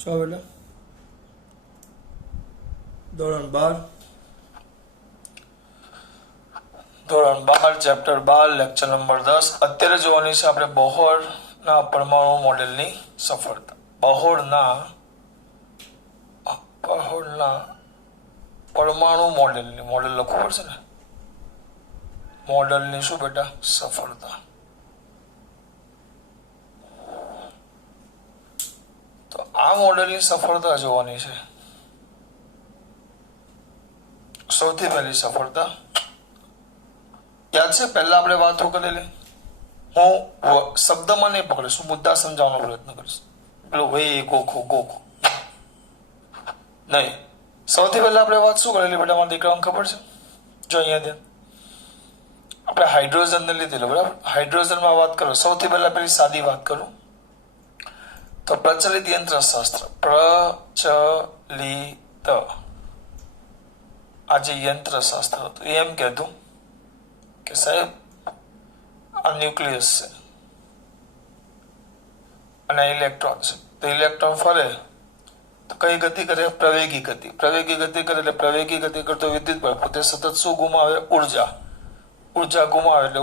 છો બેટા ધોરણ 12 ચેપ્ટર 12 લેક્ચર નંબર 10 અત્યારે જોવાની છે આપણે બોહરના પરમાણુ મોડેલની સફળતા બોહરના પરમાણુ મોડેલની મોડેલ લખવું પડશે ને મોડેલની શું બેટા સફળતા તો આ મોડેલની સફળતા જોવાની છે સૌથી પહેલી સફળતા યાદ છે પહેલા આપણે વાતો કરેલી હું શબ્દમાં નહીં પકડીશ મુદ્દા સમજાવવાનો પ્રયત્ન કરીશ પેલું ભાઈ ગોખો નહીં સૌથી પહેલા આપણે વાત શું કરેલી બેટા મારા દીકરાને ખબર છે જો અહીંયા ધ્યાન આપણે હાઇડ્રોજન ને લીધેલું બરાબર હાઇડ્રોજનમાં વાત કરો સૌથી પહેલા પેલી સાદી વાત કરું તો પ્રચલિત યંત્રશાસ્ત્ર પ્રચલિત આ જે યંત્રશાસ્ત્ર હતું એ એમ કહેતું કે સાહેબ આ ન્યુક્લિયસ છે અને ઇલેક્ટ્રોન છે તો ઇલેક્ટ્રોન ફરે તો કઈ ગતિ કરે પ્રવેગી ગતિ કરે એટલે પ્રવેગી ગતિ કરતો વિદ્યુત બળ પોતે સતત શું ગુમાવે ઉર્જા ગુમાવે એટલે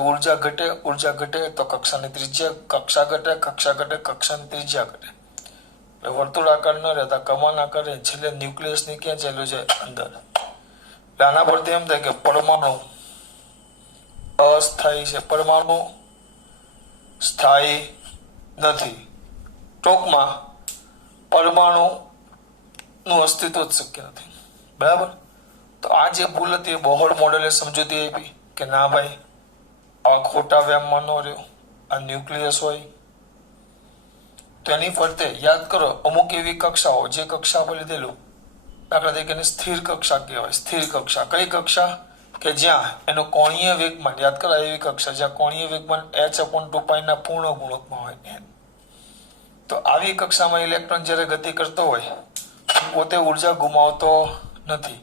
ઉર્જા ઘટે તો કક્ષાની ત્રિજ્યા કક્ષા ઘટે કક્ષાની ત્રિજ્યા ઘટે એટલે વર્તુળાકાર ન રહેતા કમાન આકારે છેલ્લે ન્યુક્લિયસ ની ક્યાં ચાલ્યું છે અંદર એટલે આના પરથી એમ થાય કે પરમાણુ અસ્થાયી છે પરમાણુ સ્થાયી નથી ટૂંકમાં પરમાણુ નું અસ્તિત્વ જ શક્ય નથી બરાબર તો આ જે ભૂલ હતી એ બોહર મોડેલે સમજૂતી આપી કે ના ભાઈ આ ખોટા વ્યામમાં ન રહ્યો આ ન્યુક્લિયસ હોય તો એની ફરતે યાદ કરો અમુક એવી કક્ષાઓ જે કક્ષા પર લીધેલું દાખલા તરીકે સ્થિર કક્ષા કહેવાય સ્થિર કક્ષા કઈ કક્ષા કે જ્યાં એનો કોણીય વેગમાન યાદ કરો એવી કક્ષા જ્યાં કોણીય વેગમાન h/2π ના પૂર્ણ ગુણકમાં હોય તો આવી કક્ષામાં ઇલેક્ટ્રોન જ્યારે ગતિ કરતો હોય પોતે ઉર્જા ગુમાવતો નથી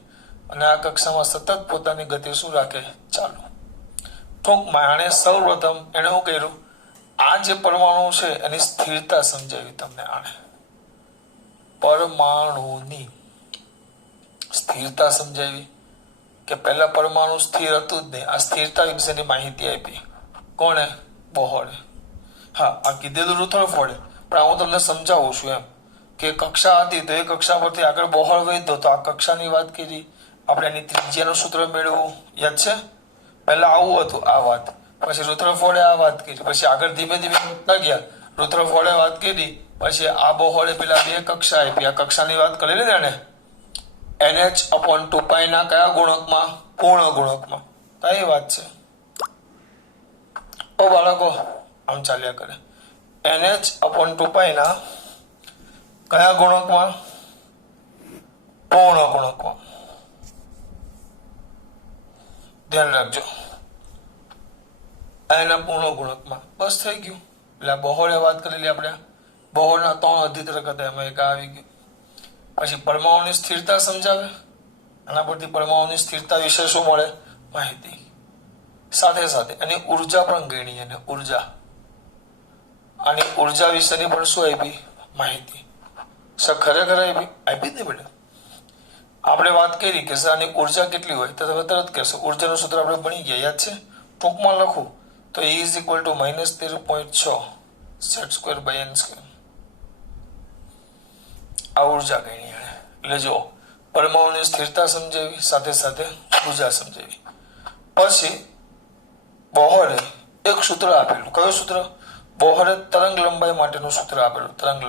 અને આ કક્ષામાં સતત પોતાની ગતિ શું રાખે ચાલુ ટૂંકમાં આણે સૌપ્રથમ એને શું કર્યું આ જે પરમાણુ છે એની સ્થિરતા સમજાવી તમને આણે પરમાણુની સ્થિરતા સમજાવી કે પહેલા પરમાણુ સ્થિર હતું જ નહીં આ સ્થિરતા વિશેની માહિતી આપી કોણે બોહરે હા આ કીધેલું રુથરફોર્ડે પણ હું તમને સમજાવું છું એમ કે કક્ષા હતી તો એ કક્ષા પરથી આગળ બોહર વધ્યો તો આ કક્ષાની વાત કરી આપણે એની ત્રિજ્યાનું સૂત્ર મેળવવું યાદ છે પહેલા આવું હતું આ વાત પછી રુથરફોર્ડે આ વાત કરી પછી આગળ ધીમે ધીમે વધતા ગયા રુથરફોર્ડે વાત કરી પછી આ બોહરે પેલા બે કક્ષા આપી આ કક્ષાની વાત કરેલી ને એને NH/2π ના કયા ગુણકમાં પૂર્ણ ગુણકમાં તો એ વાત છે ઓ બાળકો આમ ચાલ્યા કરે NH/2π ના કયા ગુણકમાં પૂર્ણ ગુણકમાં ધ્યાન રાખજો એના પૂર્ણ ગુણકમાં બસ થઈ ગયું એટલે બોહરે વાત કરેલી આપણે બોહરના 3 અધિતરક હતા એમાં એક આવી ગયું પછી પરમાણુની સ્થિરતા સમજાવે આના પરથી પરમાણુની સ્થિરતા વિશે શું મળે માહિતી સાથે સાથે એની ઉર્જા પણ ગણી અને ઉર્જા આની ઉર્જા વિશેની પણ શું આપી માહિતી ખરેખર આપી જ નહીં બેટા આપણે વાત કરી કે આની ઉર્જા કેટલી હોય તો તમે તરત કહેશો ઉર્જાનું સૂત્ર આપણે ભણી ગયા યાદ છે ટૂંકમાં લખું તો E = -13.6 z²/n². આ ઉર્જા ગણી એટલે જો પરમાણુની સ્થિરતા સમજાવી સાથે સાથે ઉર્જા સમજાવી પછી બોહરે એક સૂત્ર આપેલું કયું સૂત્ર બોહરે તરંગ લંબાઈ માટેનું સૂત્ર આપેલું તરંગ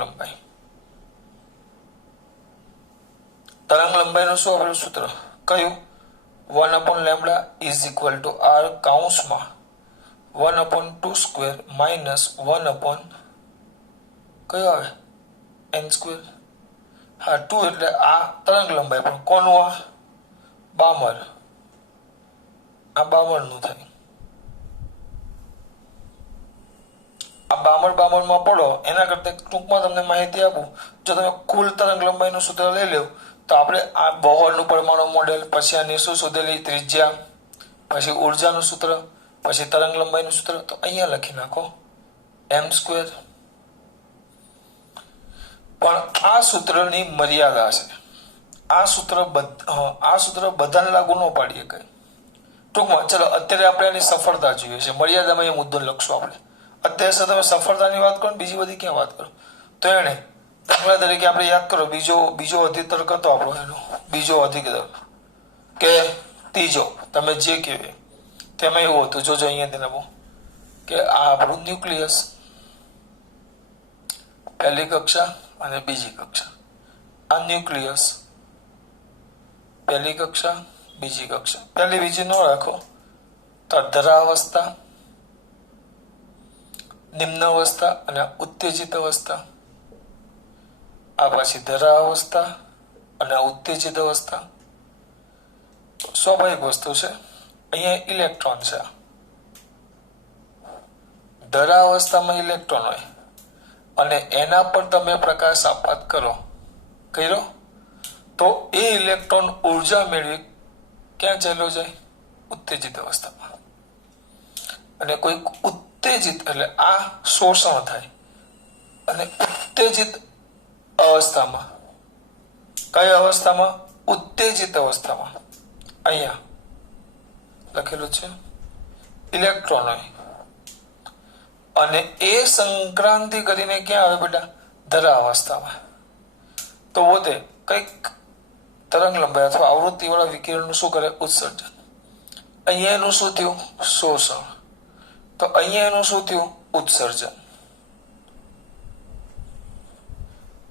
લંબાઈનું શું આપેલું સૂત્ર કયું 1/λ = r કૌંસમાં 1/2² - 1 કયો આવે n². હા 2 એટલે આ તરંગ લંબાઈ પણ કોનું આ બામરનું થાય આ બામરમાં પડો એના કરતા ટૂંકમાં તમને માહિતી આપું જો તમે કુલ તરંગ લંબાઈનું સૂત્ર લઈ લેવ તો આપણે આ બોહરનું પરમાણુ મોડેલ પછી આની શું શોધેલી ત્રિજ્યા પછી ઉર્જાનું સૂત્ર પછી તરંગ લંબાઈનું સૂત્ર તો અહીંયા લખી નાખો m² પણ પણ આ સૂત્રની મર્યાદા છે. આ સૂત્ર બધાને લાગુ ન પાડીએ કઈ. ટૂંકમાં ચલો અત્યારે આપણે એની સફળતા જોઈએ છે. મર્યાદામાં એ મુદ્દો લખશું આપણે. અત્યારે તમે સફળતાની વાત કરો, બીજી બધી ક્યાં વાત કરો? તો એને દાખલા તરીકે આપણે યાદ કરો, બીજો અધિતર્ક હતો આપણો, એનો બીજો અધિતર્ક કે ત્રીજો, તમે જે કહેવાય તેમાં એવું હતું. જોજો અહીંયા તેને કે આ આપણું ન્યુક્લિયસ, પહેલી કક્ષા અને બીજી કક્ષા. આ ન્યુક્લિયસ, પહેલી કક્ષા બીજી કક્ષા. પહેલી બીજી ન રાખો તો ધરાવસ્થા, નિમ્ન અવસ્થા અને ઉત્તેજિત અવસ્થા. આ પછી ધરાવસ્થા અને ઉત્તેજિત અવસ્થા. સ્વાભાવિક વસ્તુ છે, અહીંયા ઇલેક્ટ્રોન છે. ધરાવસ્થામાં ઇલેક્ટ્રોન હોય અને એના પર તમે પ્રકાશ આપાત કર્યો તો એ ઇલેક્ટ્રોન ઉર્જા મેળવી ક્યાં ચાલ્યો જાય? ઉત્તેજિત અવસ્થામાં. અને કોઈ ઉત્તેજિત એટલે આ શોષણ થાય અને ઉત્તેજિત અવસ્થામાં, કઈ અવસ્થામાં? ઉત્તેજિત અવસ્થામાં. અહીંયા લખેલું છે ઇલેક્ટ્રોન હોય અને એ સંક્રાંતિ કરીને ક્યાં આવે બેટા? ધરાવસ્થામાં. તો વધે કઈક તરંગ લંબાઈ અથવા આવૃત્તિ વાળા વિકિરણનું શું કરે? ઉત્સર્જન. અહીંયા એનું શું થયું? શોષણ. તો અહીંયા એનું શું થયું? ઉત્સર્જન.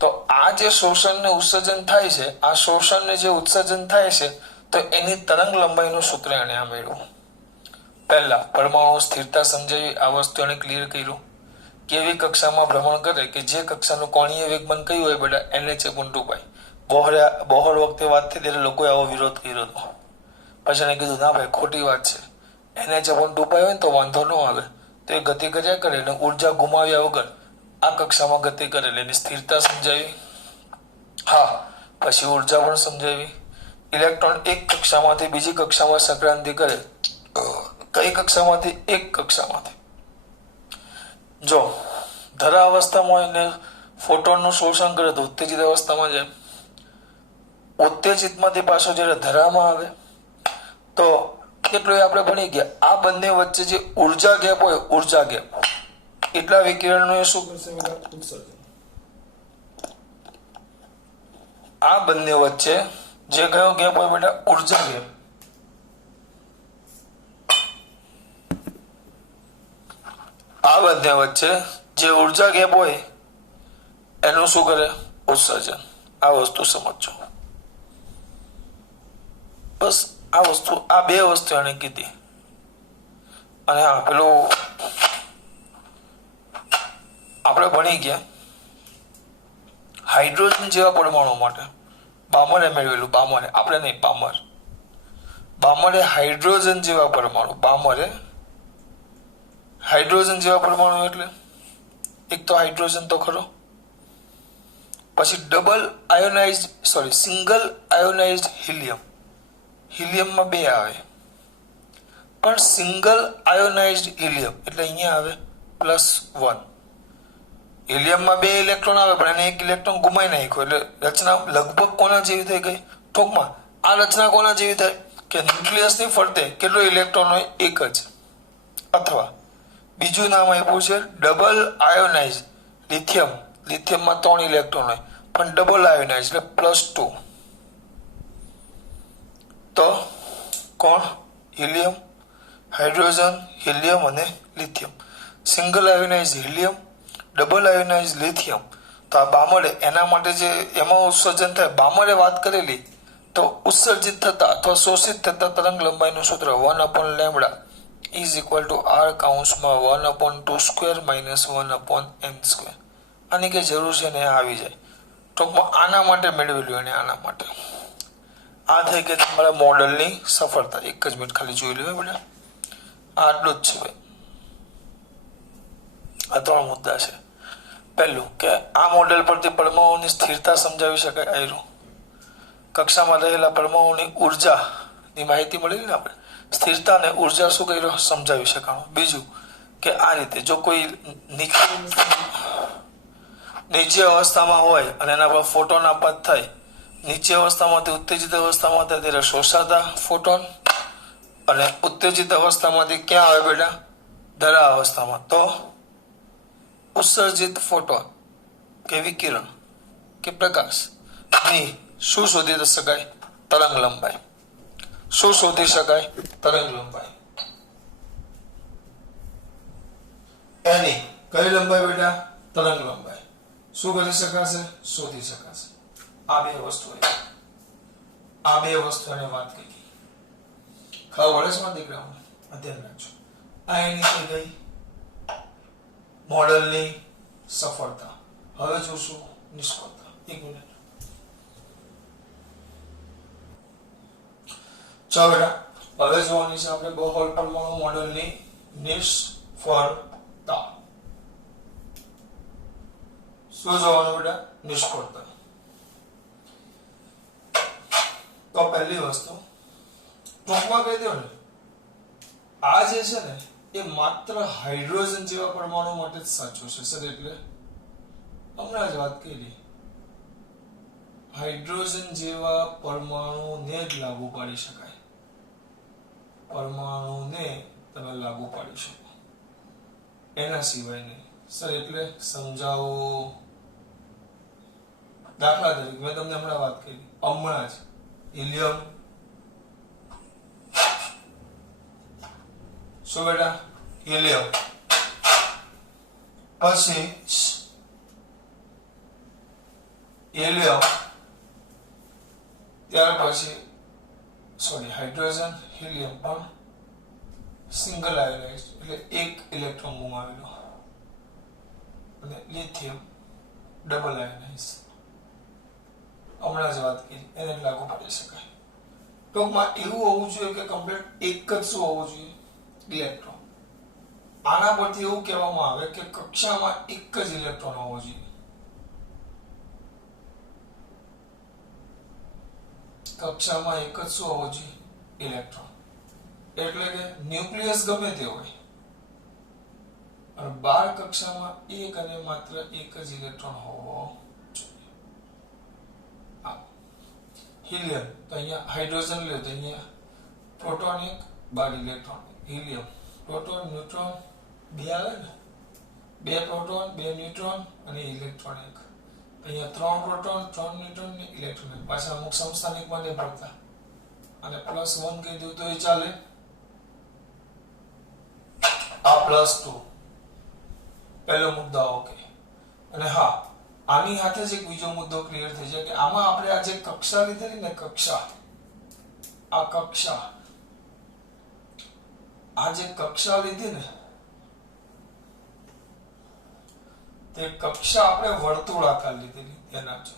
તો આ જે શોષણ ને ઉત્સર્જન થાય છે, આ શોષણ ને જે ઉત્સર્જન થાય છે, તો એની તરંગ લંબાઈનું સૂત્ર એને આ મેળવ્યું. પહેલા પરમાણુ સ્થિરતા સમજાવી, આ વસ્તુ એને ક્લિયર કર્યું. કેવી કક્ષામાં ભ્રમણ કરે કે જે કક્ષાનું કોણીય વેગમાન કયું હોય બેટા? NH/2π. બોહર વખતે વાત થઈ ત્યારે લોકોએ આવો વિરોધ કર્યો હતો. પછી એને કીધું ના ભાઈ ખોટી વાત છે, NH/2π હોય ને તો વાંધો ન આવે. તો એ ગતિ કર્યા કરે અને ઉર્જા ગુમાવ્યા વગર આ કક્ષામાં ગતિ કરે, એની સ્થિરતા સમજાવી. હા, પછી ઉર્જા પણ સમજાવી. ઇલેક્ટ્રોન એક કક્ષામાંથી બીજી કક્ષામાં સંક્રાંતિ કરે. કઈ કક્ષામાંથી? એક કક્ષામાંથી. જો ધરા અવસ્થામાં હોય ને ફોટોનનું શોષણ કરે તો ઉત્તેજિત અવસ્થામાં જાય. ઉત્તેજિતમાંથી પાછો જયારે ધરામાં આવે તો કેટલું આપણે ભણી ગયા, આ બંને વચ્ચે જે ઉર્જા ગેપ હોય, ઉર્જા ગેપ એટલા વિકિરણનું એ શું કરશે? ઉત્સર્જન. આ બંને વચ્ચે જે કયો ગેપ હોય બેટા? ઉર્જા ગેપ. આ બંને વચ્ચે જે ઉર્જા ગેપ હોય એનું શું કરે? ઉત્સર્જન. આ વસ્તુ સમજો. બસ આ વસ્તુ, આ બે વસ્તુ એને કીધી. અને આ પેલું આપણે ભણી ગયા હાઇડ્રોજન જેવા પરમાણુ માટે બામરે મેળવેલું. બામરે, આપણે નહીં, બામરે હાઇડ્રોજન જેવા પરમાણુ. હાઇડ્રોજન જેવા પરમાણુ એટલે એક તો હાઇડ્રોજન તો ખરો, પછી સિંગલ આયોનાઇઝડ હિલિયમ. હિલિયમમાં બે આવે, પણ સિંગલ આયોનાઇઝડ હિલિયમ એટલે અહીંયા આવે +1. હિલિયમમાં બે ઇલેક્ટ્રોન આવે પણ એને એક ઇલેક્ટ્રોન ગુમાઈ નાખ્યો એટલે રચના લગભગ કોના જેવી થઈ ગઈ? ટૂંકમાં આ રચના કોના જેવી થાય કે ન્યુક્લિયસની ફરતે કેટલો ઇલેક્ટ્રોન હોય? એક જ. અથવા બીજું નામ આપ્યું છે ડબલ આયોનાઇઝ લિથિયમ. લિથિયમમાં 3 ઇલેક્ટ્રોન હોય પણ ડબલ આયોનાઇઝ એટલે +2. તો કોણ? હિલિયમ, હાઇડ્રોજન, હિલિયમ અને lithium. Single ionise helium, double ionise lithium. તો આ બામરે એના માટે જે એમાં ઉત્સર્જન થાય, બામરે વાત કરેલી, તો ઉત્સર્જિત થતા અથવા શોષિત થતા તરંગ લંબાઈનું સૂત્ર 1/λ is equal to r કાઉન્સમાં 1/2² - 1/n². આની કે જરૂર છે ને આવી જાય. ટૂંકમાં આના માટે મેળવેલું એને, આના માટે. આ થઈ કે તમારા મોડલની સફળતા. એક જ મિનિટ ખાલી જોઈ લો બેટા. આટલું જ છે ભાઈ. આ 3 મુદ્દા છે. પહેલું કે આ મોડેલ પરથી પરમાણુની સ્થિરતા સમજાવી શકાય. આયરું કક્ષામાં રહેલા પરમાણુની ઉર્જાની માહિતી મળેલી ને આપણે. સ્થિરતા અને ઉર્જા શું કર્યો? સમજાવી શકાણું. બીજું કે આ રીતે જો કોઈ નીચે અવસ્થામાં હોય અને એના પર ફોટોન આપાત થાય, નીચે અવસ્થામાંથી ઉત્તેજિત અવસ્થામાં થાય ત્યારે શોષાતા ફોટોન, અને ઉત્તેજિત અવસ્થામાંથી ક્યાં આવે બેટા? દરા અવસ્થામાં, તો ઉત્સર્જિત ફોટોન કે વિકિરણ કે પ્રકાશ ની શું શોધી શકાય? તરંગ લંબાઈ. શું શોધી શકાય? તરંગ લંબાઈ. એની કઈ લંબાઈ બેટા? તરંગ લંબાઈ. શું કરી શકાશે? શોધી શકાશે. આ બે વસ્તુ વાત કરી. ખબર પડે છે મારા દીકરાઓને? ધ્યાન રાખજો. આ એની થઈ ગઈ મોડેલની સફળતા. હવે જોશું નિષ્ફળતા. એક મિનિટ. ચાલો બેટા, હવે જોવાની છે આપણે બોહર પરમાણુ મોડેલની નિષ્ફળતા. શું જોવાનું બેટા? નિષ્ફળતા. તો પહેલી વસ્તુ ટૂંકમાં કહી દો ને, આ જે છે ને એ માત્ર હાઇડ્રોજન જેવા પરમાણુ માટે જ સાચું છે સર. એટલે હમણાં જ વાત કરી, હાઇડ્રોજન જેવા પરમાણુને જ લાગુ પાડી શકાય. પરમાણુને તમે લાગુ પાડી શકો, એના સિવાય નહીં સર. એટલે સમજાવો. દાખલા તરીકે મેં તમને હમણાં વાત કરી, હમણાં જ હિલિયમ. શું બેટા? હિલિયમ. પછી હિલિયમ, ત્યાર પછી હાઇડ્રોજન, હિલિયમ પણ સિંગલ આયોનાઇઝ એટલે એક ઇલેક્ટ્રોન ગુમાવેલો, અને લિથિયમ ડબલ આયોનાઇઝ. હમણાં જ વાત કરી, એને લાગુ પાડી શકાય. ટૂંકમાં એવું હોવું જોઈએ કે કમ્પ્લીટ એક જ શું હોવું જોઈએ? ઇલેક્ટ્રોન. આના પરથી એવું કહેવામાં આવે કે કક્ષામાં એક જ ઇલેક્ટ્રોન હોવો જોઈએ. કક્ષામાં એક જ શું હોવો જોઈએ? ઇલેક્ટ્રોન. એટલે કે ન્યુક્લિયસ ગમે તે હોય, અને બાર કક્ષામાં એક અને માત્ર એક જ ઇલેક્ટ્રોન હોવો જોઈએ. હિલિયમ તો અહીંયા હાઇડ્રોજન લે તો અહીંયા પ્રોટોન એક, બાર ઇલેક્ટ્રોન. હિલિયમ પ્રોટોન ન્યુટ્રોન બે આવે ને, બે પ્રોટોન બે ન્યુટ્રોન અને ઇલેક્ટ્રોન એક. અહીંયા 3 પ્રોટોન 3 ન્યુટ્રોન ને ઇલેક્ટ્રોન એક. પાછા અમુક સમસ્થાનિકમાં નહીં પડતા, અને +1 કહી દઉં તો એ ચાલે. આ +2 પહેલો મુદ્દો. ઓકે. અને હા, આની સાથે જ એક બીજો મુદ્દો ક્લિયર થઈ જાય કે આમાં આપણે આ જે કક્ષા લીધેલી ને, કક્ષા, આ કક્ષા, આ જે કક્ષા લીધી ને, તે કક્ષા આપણે વર્તુળાકાર લીધેલી. ધ્યાન આપજો.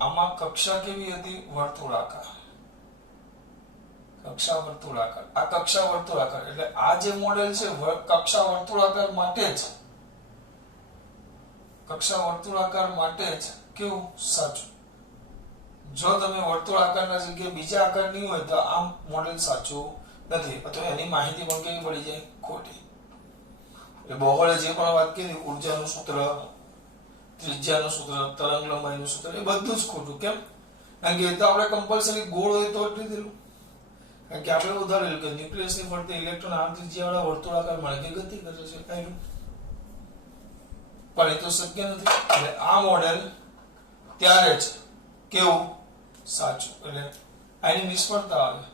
આમાં કક્ષા કેવી હતી? વર્તુળાકાર. કક્ષા વર્તુળાકાર. આ કક્ષા વર્તુળાકાર એટલે આ જે મોડેલ છે કક્ષા વર્તુળાકાર માટે જ, કક્ષા વર્તુળાકાર માટે જ કેવું? સાચું. જો તમે વર્તુળાકારના જગ્યાએ બીજા આકારની હોય તો આ મોડેલ સાચું નથી, અથવા એની માહિતી પણ કેવી પડી જાય? ખોટી. એટલે બોહરે જે પણ વાત કરી, ઉર્જાનું સૂત્ર, ત્રિજ્યાનું સૂત્ર, તરંગ લંબાઈનું સૂત્ર, એ બધું જ ખોટું. કેમ? કારણ કે એ તો આપણે કમ્પલસરી ગોળ હોય તો જ લીધેલું. કારણ કે આપણે ઉદાહરણ કે ન્યુક્લિયસની ફરતે ઇલેક્ટ્રોન આર ત્રિજ્યાવાળા વર્તુળાકાર માળખે ગતિ કરે છે, પણ એ તો શક્ય નથી. એટલે આ મોડેલ ત્યારે જ કેવું? સાચું. એટલે આની નિષ્ફળતા આવે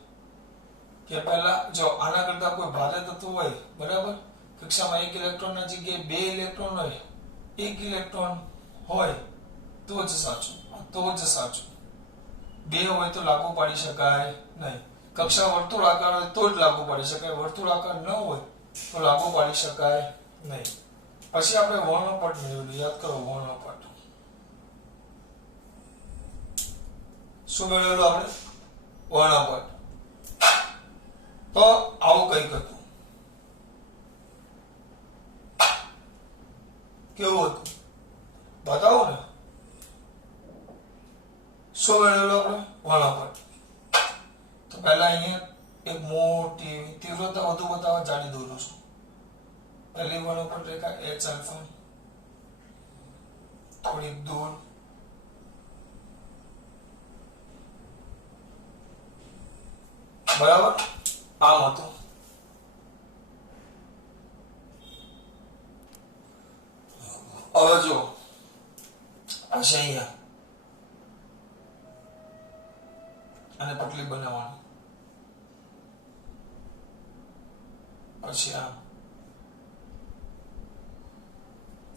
કે પહેલા જો આના કરતા કોઈ ભારે તત્વ હોય, બરાબર, કક્ષામાં એક ઇલેક્ટ્રોનના જગ્યાએ બે ઇલેક્ટ્રોન હોય, એક ઇલેક્ટ્રોન હોય તો જ સાચું. તો જ સાચું. બે હોય તો લાગુ પાડી શકાય નહીં. કક્ષા વર્તુળાકાર હોય તો જ લાગુ પાડી શકાય, વર્તુળાકાર ન હોય તો લાગુ પાડી શકાય નહીં. પછી આપણે વર્ણપટ મેળવેલું, યાદ કરો વર્ણપટ. શું મેળવેલું આપણે? વર્ણપટ. તો આવું કંઈક હતું. કેવું હતું? બતાવો ને. શું મેળવેલું આપણે? વર્ણપટ. તો પહેલા અહીંયા એક મોટી તીવ્રતા વધુ બતાવવા જાડી દોરું છું. પહેલી વર્ણપટ રેખા H આલ્ફા, થોડીક દૂર, બરાબર, આમ હતું. હવે જો હશે અહીંયા અને પટલી બનાવવાની, પછી આમ.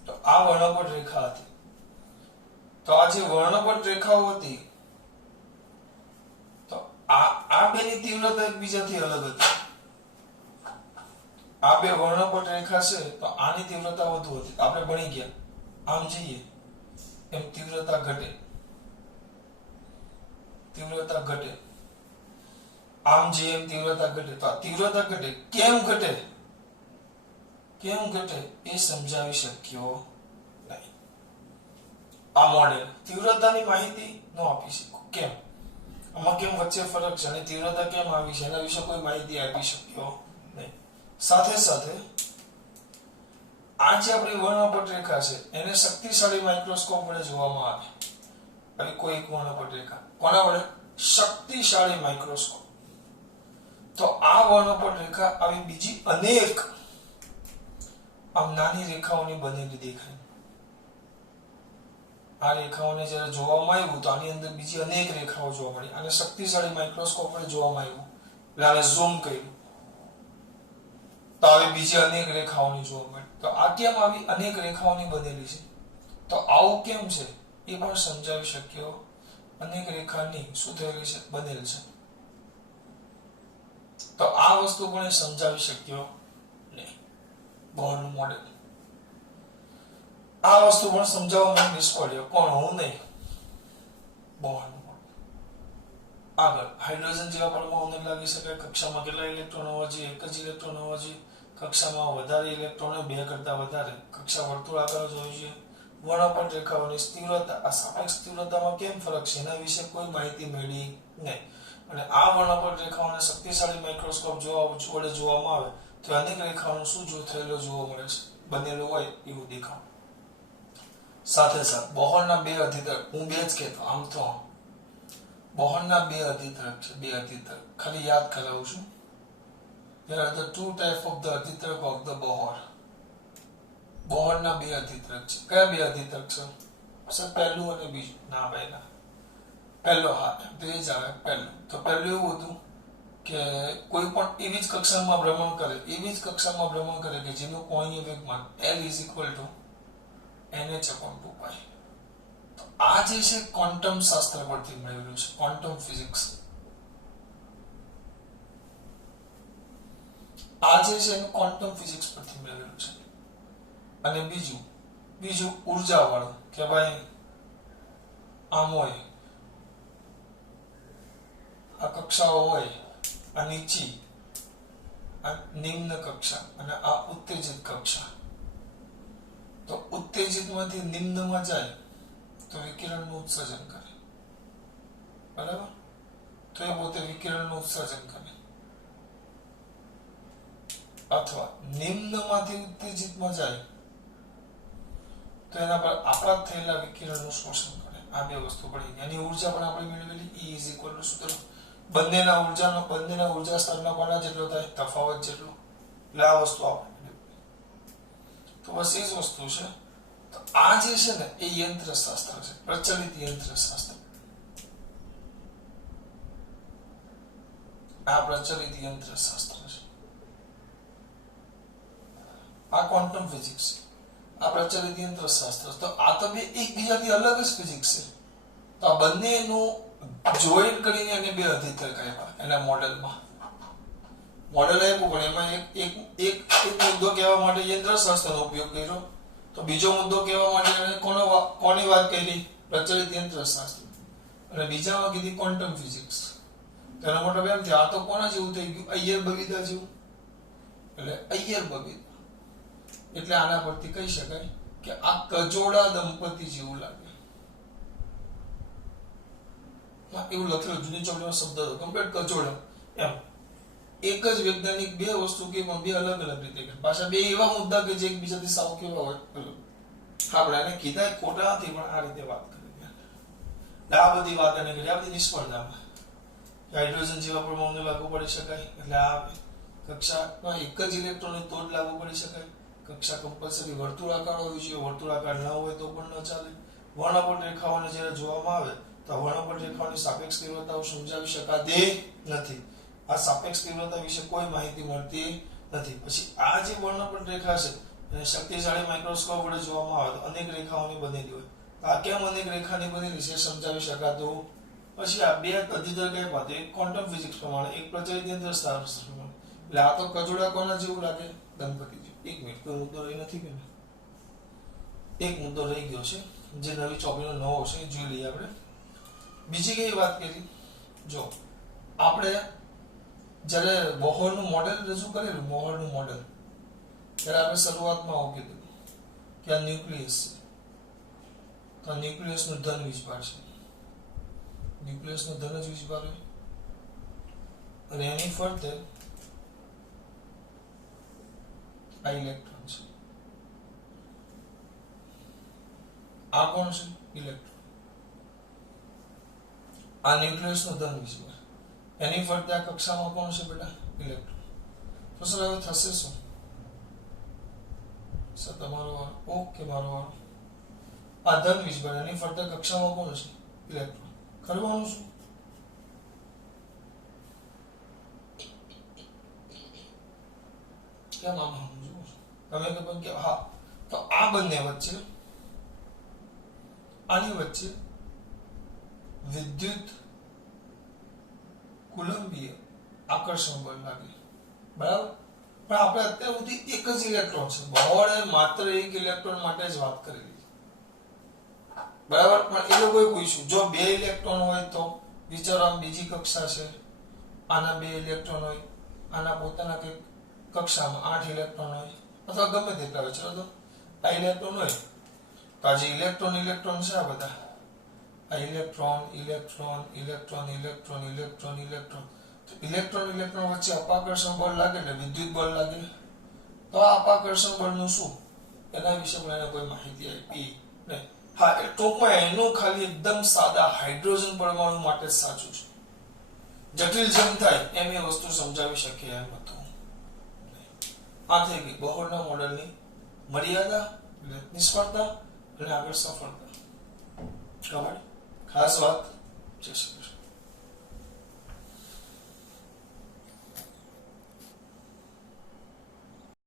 તો આ વર્ણપટ રેખા હતી. તો આ જે વર્ણપટ રેખાઓ હતી, તો આ બેની તીવ્રતા એકબીજાથી અલગ હતી. આ બે વર્ણપટ રેખા છે તો આની તીવ્રતા વધુ હતી. આપણે ભણી ગયા આમ જઈએ એમ તીવ્રતા ઘટે, તીવ્રતા ઘટે, આમ જઈએ એમ તીવ્રતા ઘટે. તો આ તીવ્રતા ઘટે કેમ ઘટે, કેમ ઘટે એ સમજાવી શક્યો નહીં. આ મોડેલ તીવ્રતાની માહિતી ન આપી શકો. કેમ? આમાં કેમ વચ્ચે ફરક છે અને તીવ્રતા કેમ આવી છે એના વિશે કોઈ માહિતી આપી શક્યો નહીં. સાથે સાથે આ જે આપણી વર્ણપટ રેખા છે એને શક્તિશાળી માઇક્રોસ્કોપ વડે જોવામાં આવે. હવે કોઈ એક વર્ણપટ રેખા કોના વડે? શક્તિશાળી માઇક્રોસ્કોપ. તો આ વર્ણપટ રેખા આવી બીજી અનેક આમ નાની રેખાઓની બનેલી દેખાય. આ રેખાઓને જ્યારે જોવામાં આવ્યું તો આની અંદર બીજી અનેક રેખાઓ જોવા મળી અને શક્તિશાળી માઇક્રોસ્કોપ વડે જોવામાં આવ્યું. એટલે આને ઝૂમ કર્યું તો આવી બીજી અનેક રેખાઓની જોવા મળી. તો આ કેમ આવી અનેક રેખાઓની બનેલી છે? તો આવું કેમ છે એ પણ સમજાવી શક્યો. અનેક રેખાની શું થયેલી છે? બનેલ છે. તો આ વસ્તુ પણ સમજાવી શક્યો નહીં. બોહરનું મોડેલ આ વસ્તુ પણ સમજાવવામાં નિષ્ફળ. કોણ? હું નહીં, બોહરનું મોડેલ. આગળ હાઇડ્રોજન જેવા પરમાણુને લાગી શકાય કક્ષામાં કેટલા ઇલેક્ટ્રોન હોવા જોઈએ? એક જ ઇલેક્ટ્રોન હોવા જોઈએ. કક્ષામાં વધારે ઇલેક્ટ્રોન, બે કરતા વધારે. કક્ષા વર્તુળાકાર જ હોવી જોઈએ. વર્ણપટ રેખાઓની તીવ્રતા, આ સાપેક્ષ તીવ્રતામાં કેમ ફરક છે એના વિશે કોઈ માહિતી મળી નહીં. અને આ વર્ણપટ રેખાઓને શક્તિશાળી માઇક્રોસ્કોપ વડે જોવામાં આવે તો અનેક રેખાઓનો શું થયેલો જોવા મળે છે? બનેલું હોય એવું દેખાવ. સાથે સાથે બોહરના બે અધિતર્ક, હું બે જ કહેતો, આમ તો બોહરના બે અધિતર્ક છે. બે અધિતર્ક ખાલી યાદ કરાવું છું. There are the two types of the અધિતર્ક of the Bohr. બોહરના બે અધિતર્ક છે. કયા બે અધિતર્ક છે? સર પહેલું અને બીજું. ના ભાઈ ના, પહેલો. હા, તો એ જ આવે પહેલું. તો પહેલું એવું હતું કે કોઈ પણ એવી જ કક્ષામાં ભ્રમણ કરે, કે જેનું કોણીય વેગમાન L = NH/2π. તો આ જે છે ક્વોન્ટમ શાસ્ત્ર પરથી મેળવેલું છે, ક્વોન્ટમ ફિઝિક્સ. આ જે છે એનું ક્વોન્ટમ ફિઝિક્સ પરથી મેળવેલું છે. અને બીજું ઉર્જા વાળું કે ભાઈ આમ હોય, આ કક્ષાઓ હોય, આ નીચી, આ નિમ્ન કક્ષા અને આ ઉત્તેજિત કક્ષા. તો ઉત્તેજિતમાંથી નિમ્નમાં જાય તો વિકિરણનું ઉત્સર્જન કરે, બરાબર? તો એ પોતે વિકિરણનું ઉત્સર્જન કરે. અથવા નિમ્નમાંથી ઉત્તેજિતમાં જાય તો એના પર આપઘાત થયેલા વિકિરણનું શોષણ કરે. આ બે વસ્તુ પડી ગઈ. એની ઉર્જા પણ આપણે મેળવેલી. E = સૂત્ર બંનેના ઉર્જા સ્તરના કોના જેટલો થાય? તફાવત જેટલો. એટલે આ વસ્તુ આપણે તો બસ એ જ વસ્તુ છે. તો આ જે છે ને એ યંત્રશાસ્ત્ર છે, પ્રચલિત યંત્રશાસ્ત્ર. આ પ્રચલિત યંત્રશાસ્ત્ર છે. આ ક્વોન્ટમ ફિઝિક્સ છે. આ પ્રચલિત યંત્રશાસ્ત્ર. તો આ તો બે એકબીજાથી અલગ જ ફિઝિક્સ છે. તો આ બંનેનું જોઈન્ટ કરીને એને બે અધિતર્ક આપ્યા. એના મોડેલમાં મોડેલ આપ્યું, પણ એમાં એક મુદ્દો કહેવા માટે યંત્રશાસ્ત્રનો ઉપયોગ કર્યો. તો બીજો મુદ્દો કહેવા માટે એને કોની વાત કરી? પ્રચલિત યંત્રશાસ્ત્ર. અને બીજામાં કીધી ક્વોન્ટમ ફિઝિક્સ. તેનો મતલબ એમ થયો આ તો કોના જેવું થઈ ગયું? અય્યર-બબીતા જેવું. એટલે અય્યર-બબીતા એટલે આના પરથી કહી શકાય કે આ કજોડા દંપતી જેવું લાગે. એવું લખેલું જૂની ચોપડીનો શબ્દ હતો, કમ્પ્લીટ કજોડા. એમ એક જ વૈજ્ઞાનિક બે વસ્તુ કે બે અલગ અલગ રીતે. પાછા બે એવા મુદ્દા કે જે એકબીજાથી સાવ કેવા હોય. આપણે એને કીધા ખોટા નથી, પણ આ રીતે વાત કરી. આ બધી વાત એને કરી, આ બધી નિષ્ફળતામાં હાઇડ્રોજન જેવા પરમાણુને લાગુ પડી શકાય, એટલે આ કક્ષામાં એક જ ઇલેક્ટ્રોન તો જ લાગુ પડી શકાય. કક્ષા કમ્પલસરી વર્તુળાકાર હોવી જોઈએ, વર્તુળાકાર ન હોય તો પણ ન ચાલે. વર્ણપટ રેખાઓને જ્યારે જોવામાં આવે તો વર્ણપટ રેખાઓની સાપેક્ષ તીવ્રતાઓ સમજાવી શકાતી નથી. આ સાપેક્ષ તીવ્રતા વિશે કોઈ માહિતી મળતી નથી. પછી આ જે વર્ણપટ રેખા છે એને શક્તિશાળી માઇક્રોસ્કોપ વડે જોવામાં આવે તો અનેક રેખાઓની બનેલી હોય. આ કેમ અનેક રેખાની બનેલી છે સમજાવી શકાતું. પછી આ બે પદ્ધતિઓ કઈ વાત, એક ક્વોન્ટમ ફિઝિક્સ પ્રમાણે, એક પ્રચલિત યંત્રશાસ્ત્ર પ્રમાણે. એટલે આ તો કજોડા કોના જેવું લાગે? ગણપતિ. એક મિનિટ, કોઈ મુદ્દો રહી નથી કે એક મુદ્દો રહી ગયો છે જે નવી ચોપડીનો નવો છે, જોઈ લઈએ આપણે. બીજી કઈ વાત કરી? જો આપણે જ્યારે બોહરનું મોડેલ રજૂ કરેલું, બોહરનું મોડેલ, ત્યારે આપણે શરૂઆતમાં આવું કીધું કે આ ન્યુક્લિયસ છે, તો આ ન્યુક્લિયસનું ધન વીજભાર છે, ન્યુક્લિયસનું ધન જ વીજભાર હોય, અને એની ફરતે આ ઇલેક્ટ્રોન છે. આ કોણ છે? ઇલેક્ટ્રોન. આ ન્યુક્લિયસનું ધન વીજભાર, એની ફરતે આ કક્ષામાં કોણ છે બેટા? ઇલેક્ટ્રોન. તો સર હવે થશે શું? સર તમારો વારો. ઓકે, મારો વારો. આ ધન વીજભાર, એની ફરતે કક્ષામાં કોણ છે? ઇલેક્ટ્રોન. કરવાનું શું? કેમ આમ સમજો તમે ખબર કે હા, તો આ બંને વચ્ચે, આની વચ્ચે વિદ્યુત કુલંબીય આકર્ષણ બળ લાગે, બરાબર? પણ આપણે અત્યાર સુધી એક જ ઇલેક્ટ્રોન છે, બોહરે માત્ર એક ઇલેક્ટ્રોન માટે જ વાત કરેલી, બરાબર? પણ એ લોકોએ પૂછ્યું જો બે ઇલેક્ટ્રોન હોય તો વિચારો આમ બીજી કક્ષા છે, આના બે ઇલેક્ટ્રોન હોય, આના પોતાના કઈક કક્ષામાં 8 ઇલેક્ટ્રોન હોય, અથવા ગમે તેટલા હોય, ચલો તો આ ઇલેક્ટ્રોન હોય તો આ જે ઇલેક્ટ્રોન છે આ બધા, આ electron electron electron electron electron electron electron electron વચ્ચે અપાકર્ષણ બળ લાગે એટલે વિદ્યુત બળ લાગે. તો આ અપાકર્ષણ બળનું શું, એના વિશે પણ એને કોઈ માહિતી આપી નહીં. હા, એ ટૂંકમાં એનું ખાલી એકદમ સાદા હાઇડ્રોજન પરમાણુ માટે જ સાચું છે. જટિલ જેમ થાય એમ એ વસ્તુ સમજાવી શકીએ એમ હતું. આ થઈ ગઈ બોહરના મોડેલની મર્યાદા, નિષ્ફળતા અને આગળ સફળતા. ખાસ વાત. જય શ્રી કૃષ્ણ.